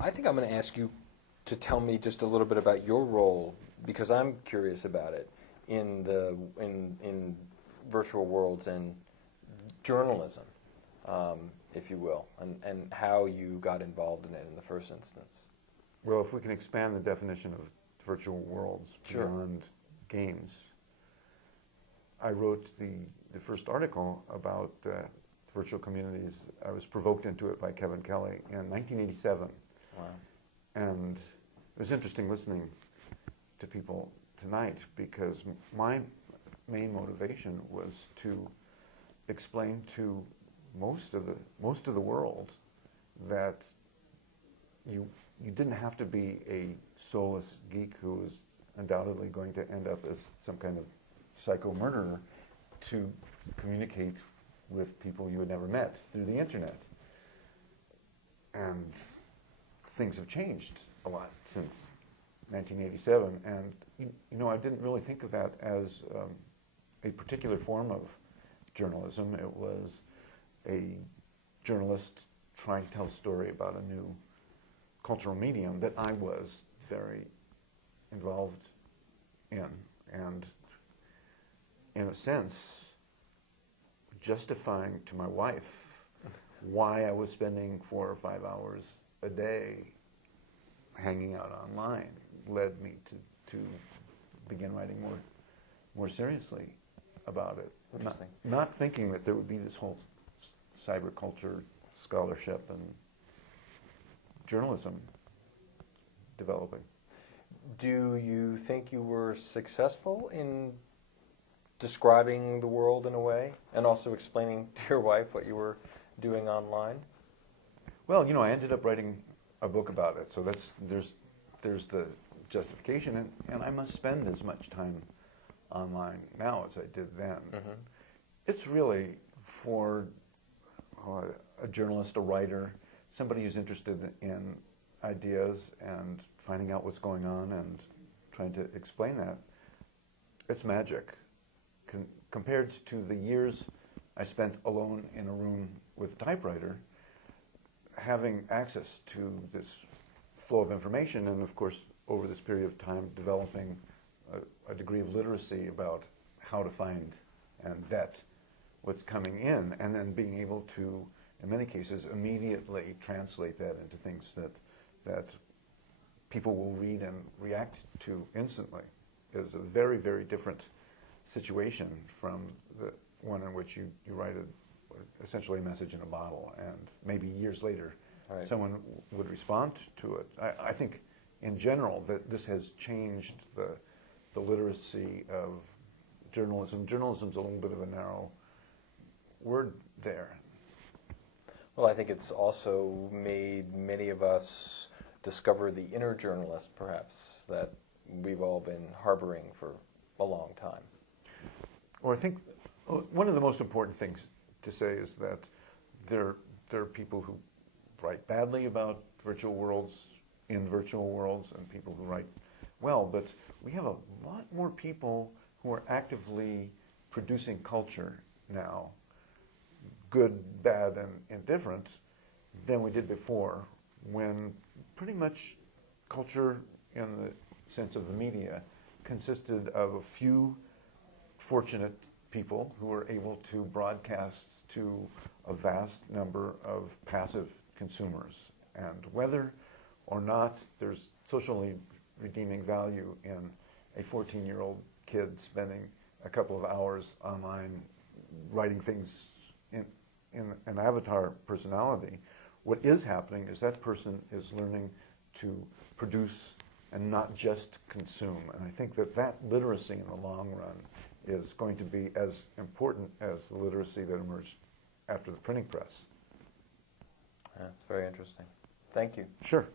I think I'm going to ask you to tell me just a little bit about your role, because I'm curious about it, in virtual worlds and journalism, if you will, and how you got involved in it in the first instance. Well, if we can expand the definition of virtual worlds Sure. beyond games, I wrote the first article about virtual communities. I was provoked into it by Kevin Kelly in 1987. Wow. And it was interesting listening to people tonight because my main motivation was to explain to most of the world that you didn't have to be a soulless geek who was undoubtedly going to end up as some kind of psycho murderer to communicate with people you had never met through the internet. And things have changed a lot since 1987, and you know, I didn't really think of that as a particular form of journalism. It was a journalist trying to tell a story about a new cultural medium that I was very involved in, and in a sense justifying to my wife why I was spending 4 or 5 hours a day hanging out online led me to begin writing more seriously about it. Interesting. Not thinking that there would be this whole cyber culture, scholarship, and journalism developing. Do you think you were successful in describing the world in a way, and also explaining to your wife what you were doing online? Well, you know, I ended up writing a book about it, so there's the justification, and I must spend as much time online now as I did then. Mm-hmm. It's really for a journalist, a writer, somebody who's interested in ideas and finding out what's going on and trying to explain that. It's magic. Compared to the years I spent alone in a room with a typewriter, having access to this flow of information, and of course over this period of time developing a degree of literacy about how to find and vet what's coming in, and then being able to, in many cases, immediately translate that into things that people will read and react to instantly, is a very, very different situation from the one in which you write essentially a message in a bottle, and maybe years later right. someone would respond to it. I think in general that this has changed the literacy of journalism. Journalism's a little bit of a narrow word there. Well, I think it's also made many of us discover the inner journalist, perhaps, that we've all been harboring for a long time. Well, I think one of the most important things to say is that there are people who write badly about virtual worlds in virtual worlds and people who write well, but we have a lot more people who are actively producing culture now, good, bad, and indifferent, than we did before, when pretty much culture in the sense of the media consisted of a few fortunate people who were able to broadcast to a vast number of passive consumers. And whether or not there's socially redeeming value in a 14-year-old kid spending a couple of hours online writing things in an avatar personality, what is happening is that person is learning to produce and not just consume. And I think that literacy in the long run is going to be as important as the literacy that emerged after the printing press. That's very interesting. Thank you. Sure.